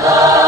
Father.